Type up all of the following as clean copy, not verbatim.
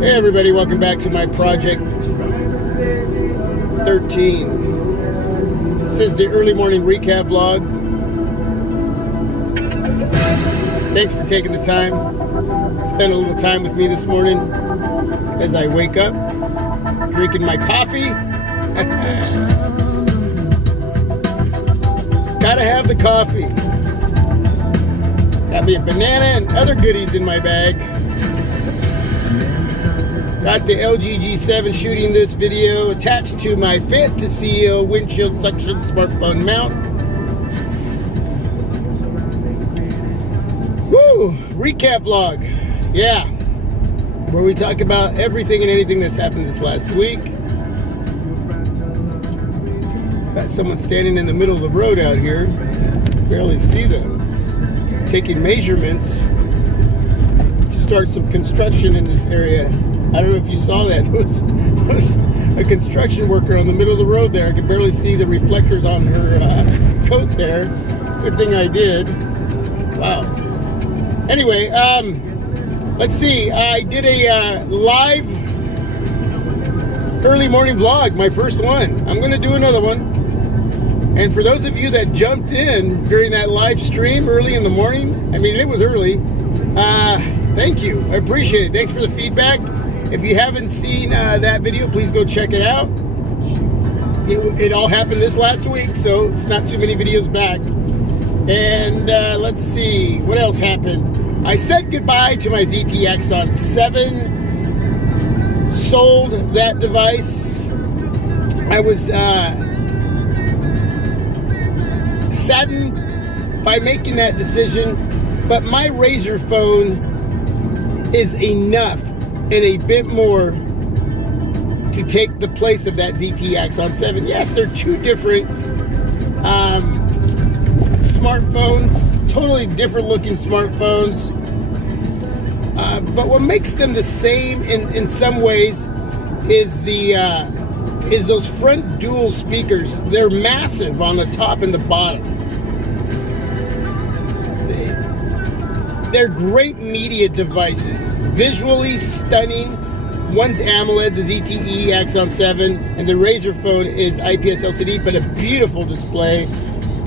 Hey everybody, welcome back to my Project 13. This is the early morning recap vlog. Thanks for taking the time. Spend a little time with me this morning as I wake up, drinking my coffee. Gotta have the coffee. Got me a banana and other goodies in my bag. Got the LG G7 shooting this video attached to my Fit to CEO windshield suction smartphone mount. Woo! Recap vlog. Yeah. Where we talk about everything and anything that's happened this last week. Got someone standing in the middle of the road out here. Barely see them. Taking measurements to start some construction in this area. I don't know if you saw that. It was a construction worker on the middle of the road there. I could barely see the reflectors on her coat there. Good thing I did. Wow. Anyway, let's see. I did a live early morning vlog, my first one. I'm going to do another one. And for those of you that jumped in during that live stream early in the morning, I mean, it was early. Thank you. I appreciate it. Thanks for the feedback. If you haven't seen that video, please go check it out. It all happened this last week, so it's not too many videos back. And let's see, what else happened? I said goodbye to my ZTE Axon 7. Sold that device. I was saddened by making that decision, but my Razr phone is enough and a bit more to take the place of that ZTE Axon 7. Yes, they're two different smartphones, totally different looking smartphones. But what makes them the same in some ways is is those front dual speakers. They're massive on the top and the bottom. They're great media devices, visually stunning. One's AMOLED, the ZTE Axon 7, and the Razr phone is IPS LCD, but a beautiful display.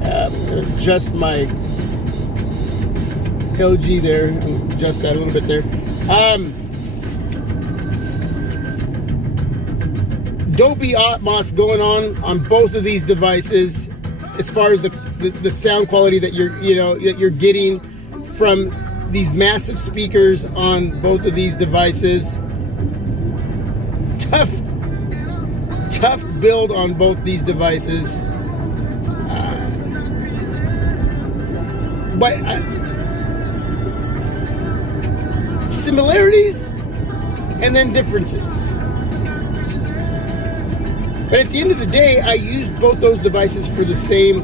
Adjust my LG there, adjust that a little bit there. Dolby Atmos going on both of these devices, as far as the sound quality that you're getting from these massive speakers on both of these devices. Tough build on both these devices. But similarities and then differences. But at the end of the day, I use both those devices for in the same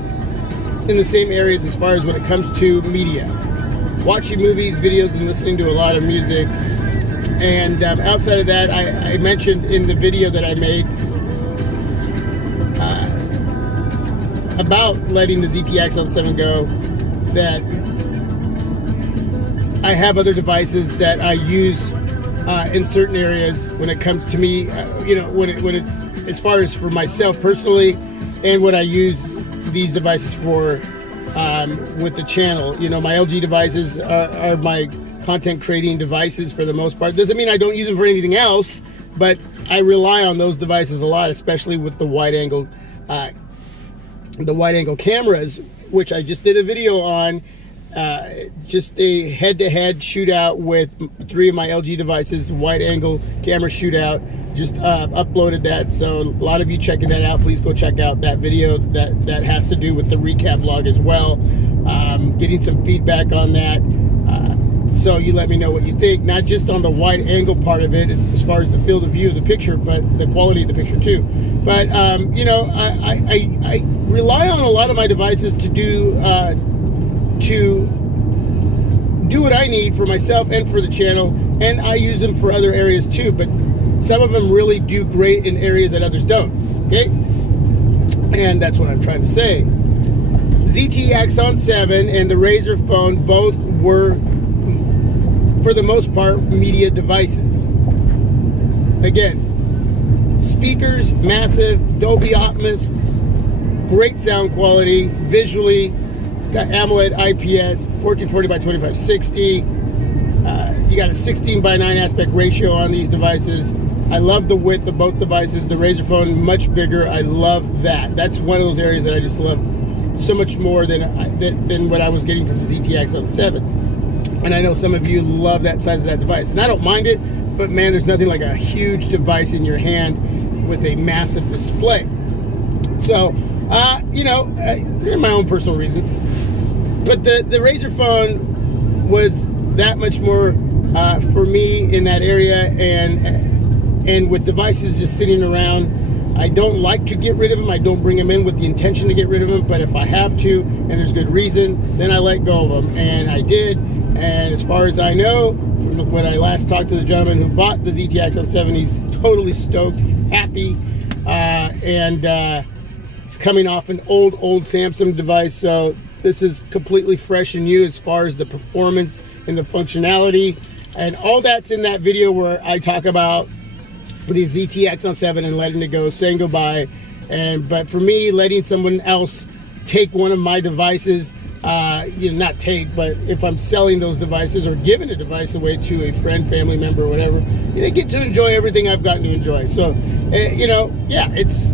areas as far as when it comes to media. Watching movies, videos, and listening to a lot of music. And outside of that, I mentioned in the video that I made about letting the ZTE Axon 7 go that I have other devices that I use in certain areas when it comes to me, when it's as far as for myself personally, and what I use these devices for with the channel. My LG devices are my content creating devices for the most part. Doesn't mean I don't use them for anything else, but I rely on those devices a lot, especially with the wide angle cameras, which I just did a video on. Just a head-to-head shootout with 3 of my LG devices, wide angle camera shootout. Just uploaded that, so a lot of you checking that out, please go check out that video that has to do with the recap vlog as well. Getting some feedback on that, so you let me know what you think, not just on the wide angle part of it as far as the field of view of the picture, but the quality of the picture too. But I rely on a lot of my devices to do what I need for myself and for the channel, and I use them for other areas too, but some of them really do great in areas that others don't. Okay, and that's what I'm trying to say. ZTE Axon 7 and the Razr phone both were, for the most part, media devices. again, speakers, massive, Dolby Atmos, great sound quality, visually, got AMOLED IPS, 1440 by 2560. You got a 16 by 9 aspect ratio on these devices. I love the width of both devices. The Razer phone, much bigger. I love that. That's one of those areas that I just love so much more than what I was getting from the ZTE Axon 7. And I know some of you love that size of that device. And I don't mind it, but man, there's nothing like a huge device in your hand with a massive display. So, you know, they're my own personal reasons. But the Razer phone was that much more for me in that area, and with devices just sitting around, I don't like to get rid of them. I don't bring them in with the intention to get rid of them, but if I have to and there's good reason, then I let go of them, and I did. And as far as I know, from when I last talked to the gentleman who bought the ZTE Axon 7, he's totally stoked, he's happy, and he's coming off an old Samsung device, so this is completely fresh and new as far as the performance and the functionality, and all that's in that video where I talk about the ZTE Axon 7 and letting it go, saying goodbye. But for me, letting someone else take one of my devices, you know, not take, but if I'm selling those devices or giving a device away to a friend, family member, or whatever, they get to enjoy everything I've gotten to enjoy. So, you know, yeah, it's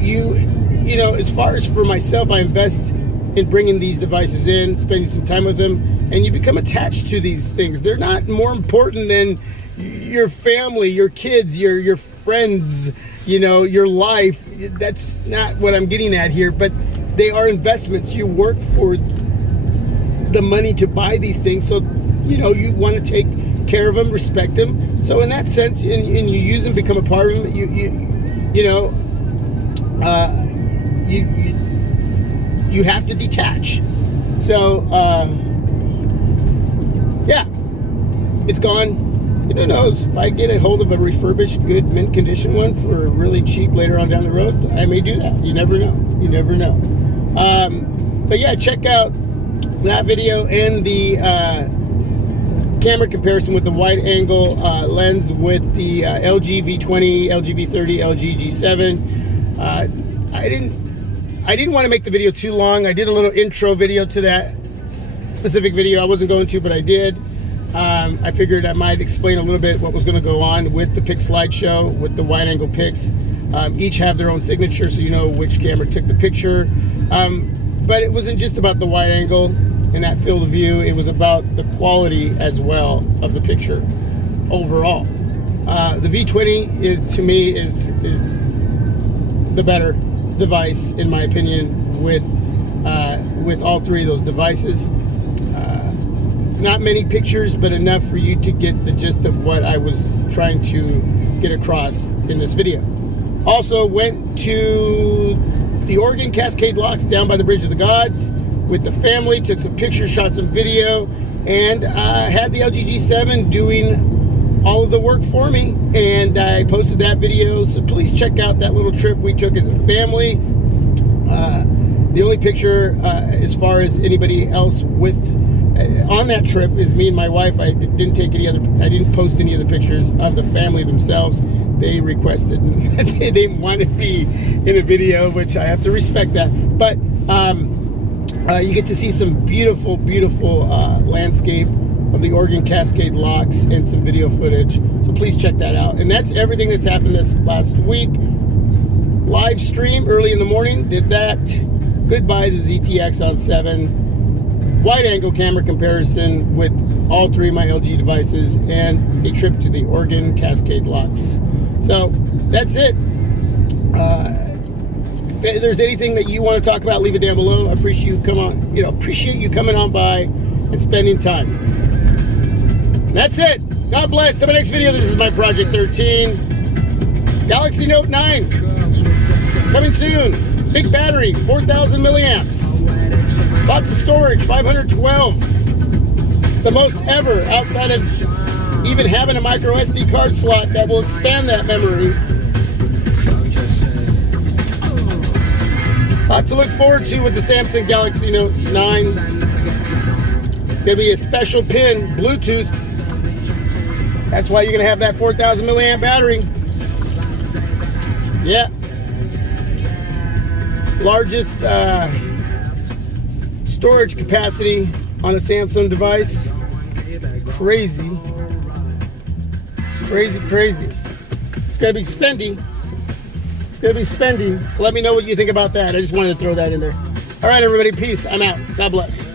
you know, as far as for myself, I invest in bringing these devices in, spending some time with them, and you become attached to these things. They're not more important than your family, your kids, your friends, you know, your life. That's not what I'm getting at here, but they are investments. You work for the money to buy these things, so you know you want to take care of them, respect them. So in that sense, and you use them, become a part of them. You know, you have to detach. So yeah, it's gone. Who knows, if I get a hold of a refurbished, good mint condition one for really cheap later on down the road, I may do that. You never know. You never know. But yeah, check out that video and the camera comparison with the wide angle lens with the LG V20, LG V30, LG G7. I didn't want to make the video too long. I did a little intro video to that specific video. I wasn't going to, but I did. I figured I might explain a little bit what was going to go on with the pic slideshow, with the wide angle pics. Each have their own signature, so you know which camera took the picture. But it wasn't just about the wide angle and that field of view. It was about the quality as well of the picture overall. The V20 is, to me, is the better device in my opinion with all three of those devices. Not many pictures, but enough for you to get the gist of what I was trying to get across in this video. Also went to the Oregon Cascade Locks down by the Bridge of the Gods with the family, took some pictures, shot some video, and had the LG G7 doing all of the work for me, and I posted that video, so please check out that little trip we took as a family. The only picture as far as anybody else with on that trip is me and my wife. I didn't post any of the pictures of the family themselves. They requested they didn't want to be in a video, which I have to respect that. But you get to see some beautiful landscape of the Oregon Cascade Locks and some video footage, so please check that out. And that's everything that's happened this last week. Live stream early in the morning, did that. Goodbye to ZTE Axon 7, wide angle camera comparison with all three of my LG devices, and a trip to the Oregon Cascade Locks. So that's it. If there's anything that you want to talk about, leave it down below. I appreciate you coming on by and spending time. That's it. God bless. To my next video. This is my Project 13 Galaxy Note 9 coming soon. Big battery, 4,000 milliamps. Lots of storage, 512. The most ever, outside of even having a micro SD card slot that will expand that memory. Lots to look forward to with the Samsung Galaxy Note 9. It's going to be a special pin, Bluetooth, That's why you're gonna have that 4,000 milliamp battery. Yeah. Largest storage capacity on a Samsung device. Crazy. Crazy, crazy. It's gonna be spendy. It's gonna be spendy. So let me know what you think about that. I just wanted to throw that in there. All right, everybody, peace. I'm out. God bless.